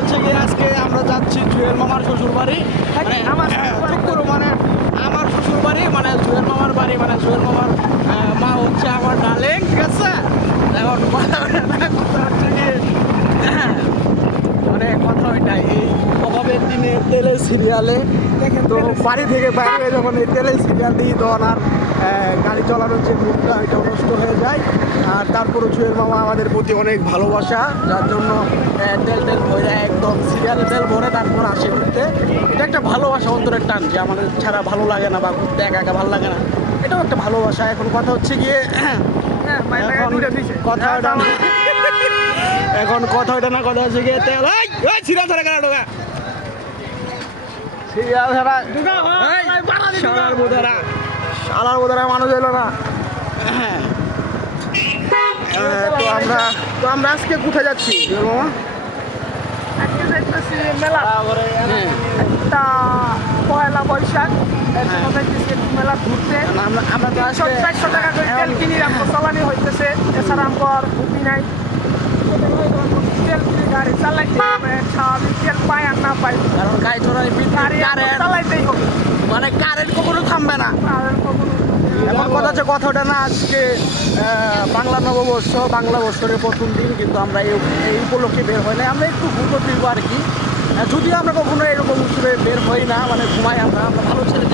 হচ্ছে কি আজকে আমরা যাচ্ছি জুয়েল মামার শ্বশুর বাড়ি মানে আমার শ্বশুর বাড়ি মানে জুয়েল মামার বাড়ি মানে জুয়েল মামার মা হচ্ছে আমার ডার্লিং, ঠিক আছে। এখন কথা হচ্ছে কি মানে কথা ওইটাই, এই অভাবের দিনে তেলের সিরিয়ালে তো বাড়ি থেকে বাইরে যখন এই তেলের সিরিয়াল দিই তখন আর গাড়ি চালানোর যে মুখটা এটা নষ্ট হয়ে যায়। আর তারপরে জুয়েল মামা আমাদের প্রতি অনেক ভালোবাসা, যার জন্য তেল ভরে একদম সিরিয়ালে তেল ভরে তারপর আসে ঘুরতে। এটা একটা ভালোবাসা, অন্তরের টান, যে আমাদের ছাড়া ভালো লাগে না বা ঘুরতে একা একা ভালো লাগে না, এটাও একটা ভালোবাসা। এখন কথা হচ্ছে গিয়ে এখন কথা ওইটা না, কথা হচ্ছে গিয়ে তেল সিরিয়াল ছাড়া কেন ঢোকা, সিরিয়াল ছাড়া শালার বোধারা মানুষ এলো না। তো আমরা আজকে কোথায় যাচ্ছি মামা? আজকে যাইতেছি মেলা, একটা পয়লা বৈশাখ মেলা ঘুরতে। আমরা তো 400 টাকা করে তেল কিনি, আমার চালানি হইতেছে। এছাড়া আমার বুদ্ধি নাই, তেল কিনি গাড়ি চালাইতে হবে, স্বাভাবিক তেল পাই আর না পাই, কারণ গাড়ি চড়াই গাড়ি চালাইতেই হবে, মানে কারেন্ট কখনো থামবে না। এমন কথা হচ্ছে কথাটা না, আজকে বাংলা নববর্ষ, বাংলা বছরের প্রথম দিন, কিন্তু আমরা এই উপলক্ষে বের হয় না, আমরা একটু ঘুরবো ফিরবো আর কি। যদিও আমরা কখনো এরকম উৎসবে বের হই না, মানে ঘুমাই, আমরা ভালো ছেলে